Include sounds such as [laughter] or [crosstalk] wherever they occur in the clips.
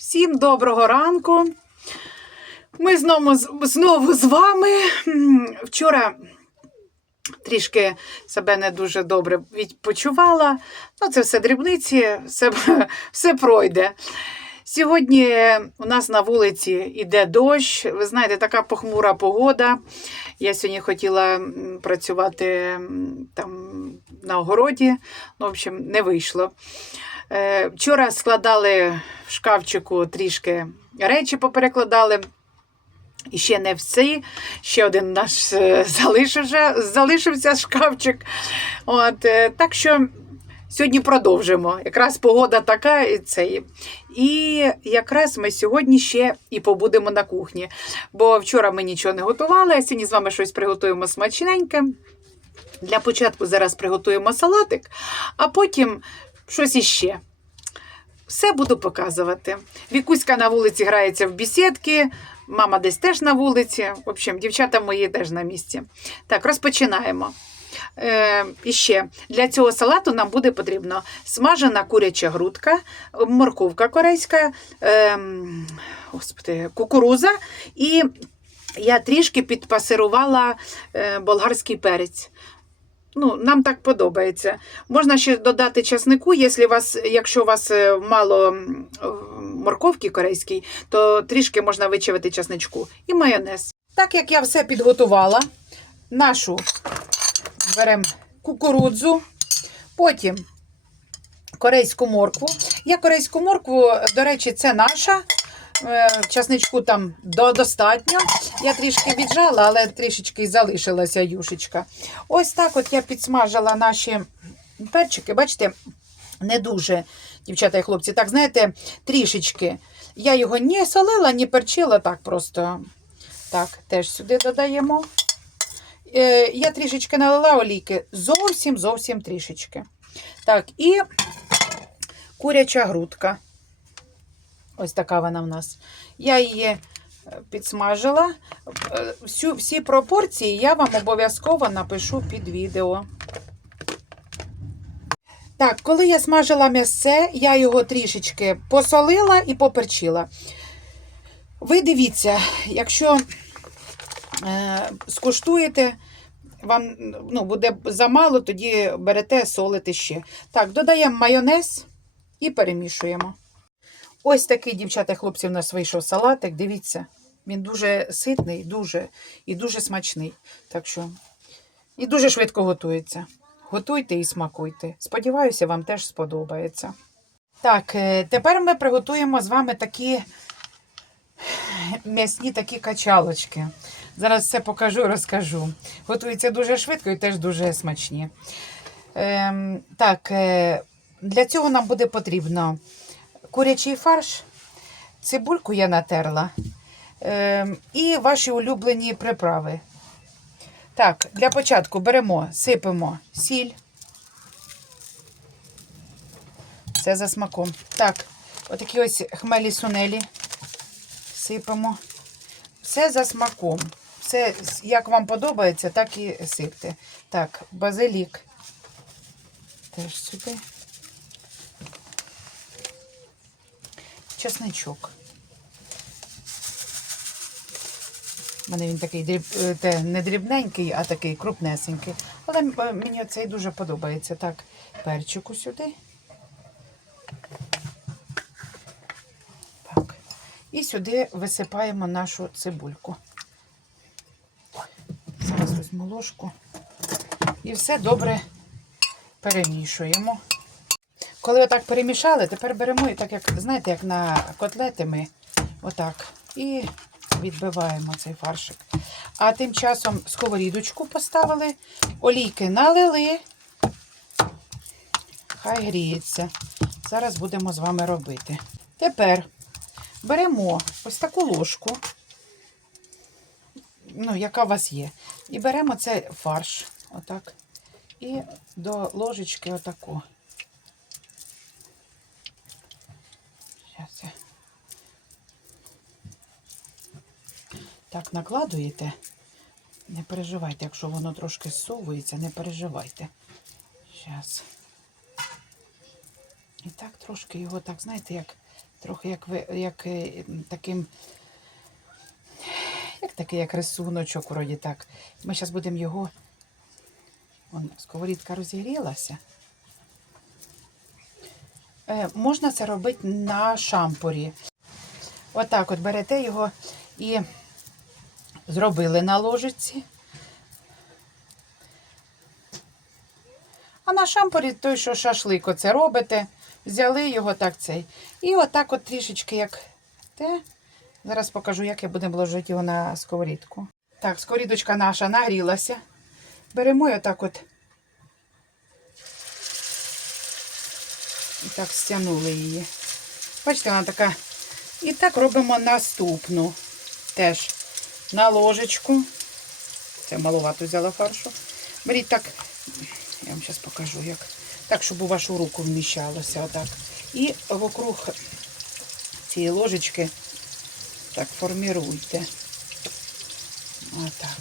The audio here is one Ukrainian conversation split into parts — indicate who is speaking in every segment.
Speaker 1: Всім доброго ранку. Ми знову, знову з вами. Вчора трішки себе не дуже добре відпочивала. Ну, це все дрібниці, все, все пройде. Сьогодні у нас на вулиці йде дощ. Ви знаєте, така похмура погода. Я сьогодні хотіла працювати там на огороді. Ну, в общем, не вийшло. Е, Вчора складали в шкафчику трішки речі, поперекладали. І ще не всі. Ще один наш е, залишився, залишився шкафчик. От, е, так що сьогодні продовжимо. Якраз погода така, і це. І якраз ми сьогодні ще і побудемо на кухні. Бо вчора ми нічого не готували, а сьогодні з вами щось приготуємо смачненьке. Для початку зараз приготуємо салатик, а потім щось іще. Все буду показувати. Вікуська на вулиці грається в бісідки, мама десь теж на вулиці. В общем, дівчата мої теж на місці. Так, розпочинаємо. Е, і ще для цього салату нам буде потрібно смажена куряча грудка, морковка корейська, е, господи, кукуруза і я трішки підпасирувала е, болгарський перець. Ну, нам так подобається. Можна ще додати часнику, якщо, вас, якщо у вас е, мало морковки корейській, то трішки можна вичавити часничку. І майонез. Так як я все підготувала, нашу беремо кукурудзу, потім корейську моркву. Я корейську моркву, до речі, це наша. Е, Часничку там достатньо. Я трішки віджала, але трішечки й залишилася юшечка. Ось так от я підсмажила наші перчики. Бачите, не дуже, дівчата і хлопці, так, знаєте, трішечки. Я його не солила, не перчила, так просто. Так, теж сюди додаємо. Е, я трішечки налила олійки. Зовсім, зовсім трішечки. Так, і куряча грудка. Ось така вона в нас. Я її е, підсмажила. Е, Всю, всі пропорції я вам обов'язково напишу під відео. Так, коли я смажила м'ясце, я його трішечки посолила і поперчила. Ви дивіться, якщо е, скуштуєте, вам ну, буде замало, тоді берете солити ще. Так, додаємо майонез і перемішуємо. Ось такий, дівчата хлопці, у нас вийшов салатик. Дивіться, він дуже ситний, дуже і дуже смачний. Так що, і дуже швидко готується. Готуйте і смакуйте. Сподіваюся, вам теж сподобається. Так, е, тепер ми приготуємо з вами такі м'ясні такі качалочки. Зараз все покажу розкажу. Готується дуже швидко і теж дуже смачні. Ем, так, е, для цього нам буде потрібно курячий фарш, цибульку я натерла ем, і ваші улюблені приправи. Так, для початку беремо, сипемо сіль. Це за смаком. Так, отакі ось хмелі сунелі сипемо. Все за смаком. Все, як вам подобається, так і сипте. Так, базилік. Теж сюди. Чесничок. У мене він такий е, не дрібненький, а такий крупнесенький. Але е, мені цей дуже подобається. Так, перчику сюди. Так. І сюди висипаємо нашу цибульку. Зараз візьму ложку. І все добре перемішуємо. Коли отак перемішали, тепер беремо і так, як, знаєте, як на котлети ми отак. І відбиваємо цей фаршик. А тим часом сковорідочку поставили, олійки налили. Хай гріється. Зараз будемо з вами робити. Тепер беремо ось таку ложку, ну, яка у вас є. І беремо цей фарш. Отак. І до ложечки отаку. Щас я. Накладуєте. Не переживайте, якщо воно трошки зсовується, не переживайте. Зараз. І так трошки його, так, знаєте, як Трохи як, ви, як е, таким. Як такий, як рисуночок, вроді так. Ми зараз будемо його. Вон, сковорідка розігрілася. Е, можна це робити на шампурі. Отак от берете його і зробили на ложиці. А на шампурі той, що шашлик оце робите, взяли його так цей. І отак от трішечки як те. Зараз покажу, як я будемо ложити його на сковорідку. Так, сковорідочка наша нагрілася. Беремо і отак от. І так стягнули її. Бачите, вона така. І так робимо наступну. Теж на ложечку. Це маловато взяла фаршу. Беріть так, я вам зараз покажу, як. Так, щоб у вашу руку вміщалося. Отак. І вокруг цієї ложечки так форміруйте. Отак.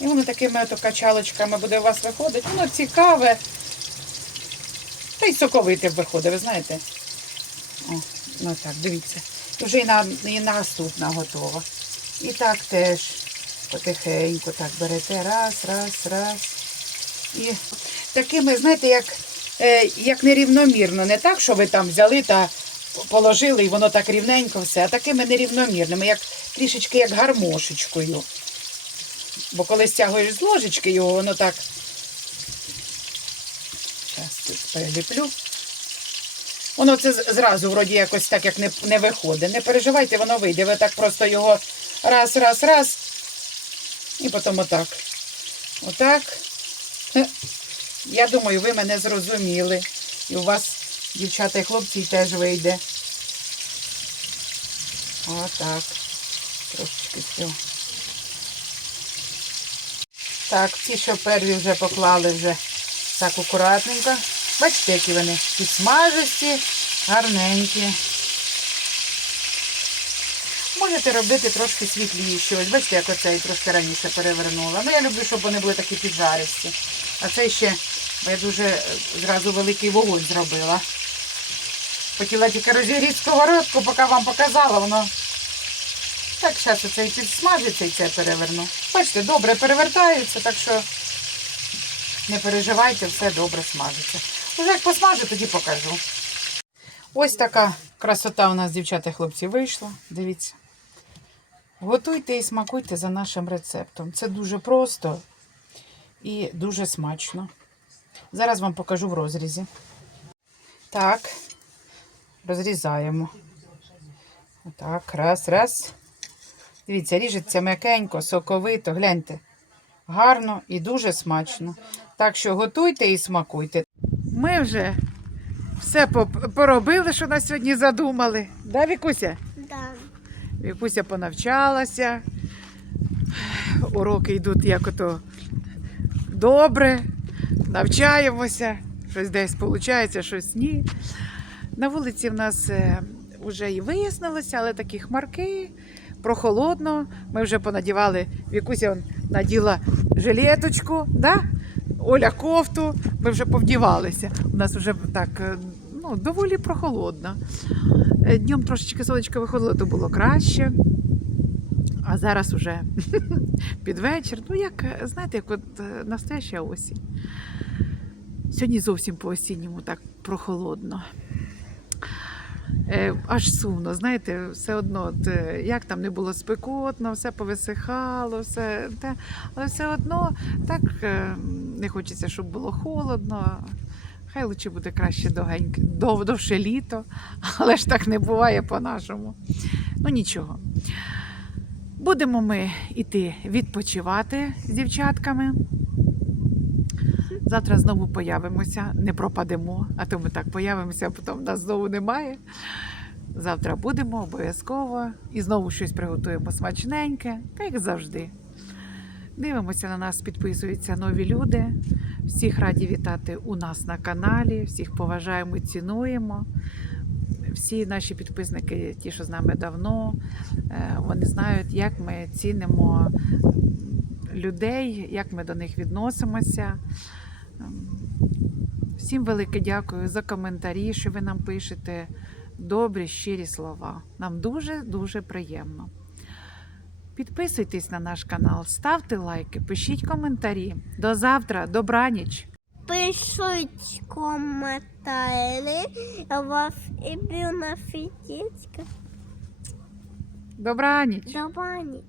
Speaker 1: І воно такими ото качалочками буде у вас виходити. Воно цікаве. Та й соковите виходить, ви знаєте. Ну так, дивіться. Вже і, на, і наступна готова. І так теж потихеньку так берете. Раз, раз, раз. І такими, знаєте, як, е, як нерівномірно. Не так, що ви там взяли та положили, і воно так рівненько все, а такими нерівномірними, як трішечки як гармошечкою. Бо коли стягуєш з ложечки його, воно так. Зараз тут переліплю. Воно це зразу вроді якось так, як не, не виходить. Не переживайте, воно вийде. Ви так просто його раз, раз, раз. І потім отак. Отак. Я думаю, ви мене зрозуміли. І у вас, дівчата і хлопці, теж вийде. Отак. Трошечки цього. Так, ці, що перві вже поклали вже так акуратненько. Бачите, які вони підсмажисті, гарненькі. Можете робити трошки світліші. Ось бачите, як оцей трошки раніше перевернула. Ну, я люблю, щоб вони були такі піджаристі. А цей ще я дуже зразу великий вогонь зробила. Хотіла тільки розігріти сковородку, поки вам показала, воно. Так, зараз оцей підсмажиться і це переверну. Бачите, добре перевертається, так що не переживайте, все добре смажиться. Уже як посмажу, тоді покажу. Ось така красота у нас, дівчата і хлопці, вийшла. Дивіться. Готуйте і смакуйте за нашим рецептом. Це дуже просто і дуже смачно. Зараз вам покажу в розрізі. Так, розрізаємо. Отак, раз, раз. Дивіться, ріжеться м'якенько, соковито. Гляньте. Гарно і дуже смачно. Так що готуйте і смакуйте. Ми вже все поробили, що на сьогодні задумали. Да, Вікуся?
Speaker 2: Да.
Speaker 1: Вікуся понавчалася. Уроки йдуть як ото добре. Навчаємося. Щось десь виходить, щось ні. На вулиці в нас вже і вияснилося, але такі хмарки, прохолодно. Ми вже понадівали, Вікуся он наділа жилеточку, да? Оля кофту, ми вже повдівалися. У нас вже так е, ну, доволі прохолодно. Е, Днем трошечки сонечко виходило, то було краще. А зараз уже [laughs] під вечір. Ну, як, е, знаєте, як от настояща осінь. Сьогодні зовсім по осінньому так прохолодно. Е, аж сумно, знаєте, все одно, от, е, як там не було спекотно, все повисихало, все те, але все одно так е, не хочеться, щоб було холодно. Хай лучше буде краще довгеньке, дов, довше літо, [laughs] але ж так не буває по-нашому. Ну нічого. Будемо ми йти відпочивати з дівчатками. Завтра знову появимося, не пропадемо, а то ми так появимося, а потім нас знову немає. Завтра будемо обов'язково і знову щось приготуємо смачненьке, так як завжди. Дивимося на нас, підписуються нові люди. Всіх раді вітати у нас на каналі, всіх поважаємо і цінуємо. Всі наші підписники, ті, що з нами давно, е, вони знають, як ми цінимо людей, як ми до них відносимося. Ем, Всім велике дякую за коментарі, що ви нам пишете. Добрі, щирі слова. Нам дуже-дуже приємно. Підписуйтесь на наш канал, ставте лайки, пишіть коментарі. До завтра, добраніч!
Speaker 2: Пишіть коментарі. Я вас і на фітічка.
Speaker 1: Добраніч!
Speaker 2: Добраніч.